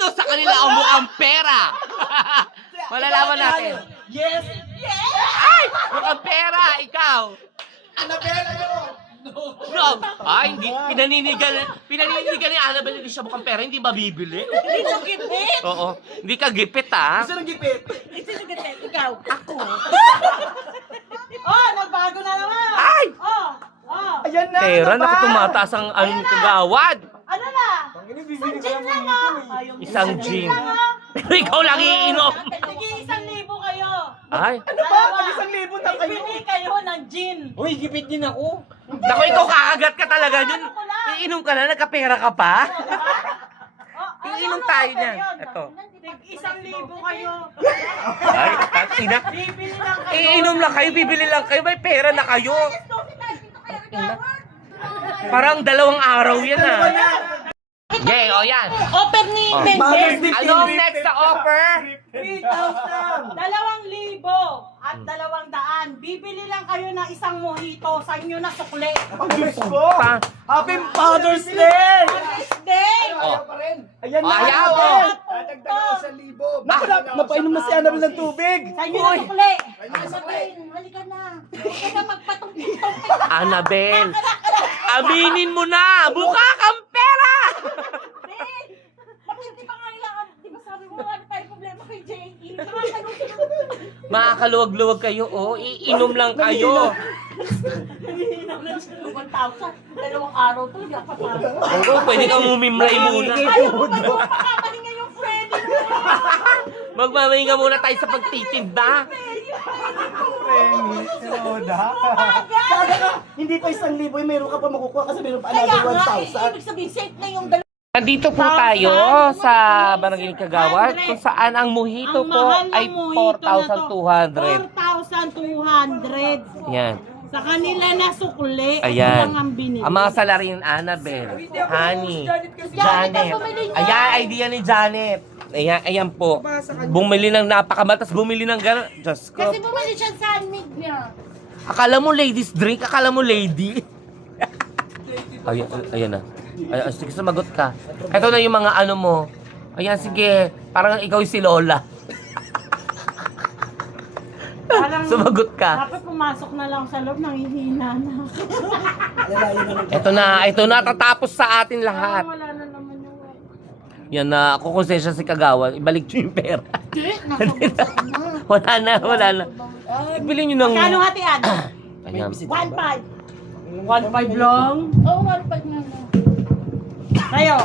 Sino sa kanila ang mukhang pera? Malalaman natin. Yes! Ay! Mukhang pera! Ikaw! Annabelle yun! No! Ay, hindi. Pinaninigan ni Annabelle hindi siya mukhang pera. Hindi mabibili. Hindi ko gipit. Oo. Hindi ka gipit, ha? Gusto ng gipit? Hindi ko gipit. Ikaw. Ako. Oh, nagbago na naman. Ay! Oh. Ayan na! Pera, ano ba? naku, tumataas ang kagawad. Ano na? Isang Gin lang oh. Isang gin. Pero ikaw lang iinom. Sige, 1,000 kayo. Ay! Ano ba? Tag-1,000 na kayo! Bibili kayo ng gin. Uy, gipit din ako! Naku, ikaw kakagat ka talaga yun. Iinom ka na, nagkapera ka pa. Iinom tayo niyan. Ito. Tig 1,000 kayo. Ay, tatina. Bibili lang kayo. Iinom lang kayo, bibili lang kayo. May pera na kayo. Parang 2 araw yan, ha. Okay, o yan. Open ni Oh. Mother's Mendes. Day Ano ang next sa offer? 3,000. 2,000 at 200. Bibili lang kayo ng isang mojito sa inyo na sukli. Ang Diyos ko! Happy Father's Day! Day! Oh. Ayan na! Ayaw, Annabelle! Dagdagan sa Naku, napainom na si Annabelle ng tubig! Sa inyo na sukli. Halika na. Halika na magpatong-tong. Annabelle, aminin mo na. Mukha kang pera. Bakit di ba nga kailangan? Di ba sabi mo wala tayong problema kay J.E.? Makakaluwag-luwag kayo, oh. Iinom lang kayo. 1,000. 2 araw to. Hindi ako papasok. Oo, pwede kang umimlay muna. Makakahinga yung friend. Magmamahinga muna tayo sa pagtitinda. Kada ka, hindi pa 1,000 meron ka pa makukuha kasi meron pa Kaya another nga, 1,000. ibig sabihin, safe na yung dalawa. Nandito po tayo sa Barangay Kagawad kung saan ang mojito Ang po mahal ng ay mojito na to. 4,200. 4,200. Yan. Sa kanila na sukli. Ayan. Lang ang binili. Ang mga salarin, Annabelle, Honey, Janet. Ayan, idea ni Janet. Ayan, ayan po. Bumili ng napakamal, tapos bumili ng gano'n. Diyos ko. Kasi bumalik siya sa mid niya. Akala mo ladies drink? Akala mo lady? Ayan, ayan na. Ay, sige, sumagot ka. Ito na yung mga ano mo. Ayan, sige. Parang ikaw yung si Lola. Parang Sumagot ka. dapat pumasok na lang sa loob, nanghihina na. Ito na, tatapos sa atin lahat. Wala na naman yung Yan na, kukonsensya si Kagawan. Ibalik nyo yung pera. Wala na. Bili nyo ng... Kano hatian? Ayan. 1,500. 1,500 lang? Oo, 1,500 na. Kayo?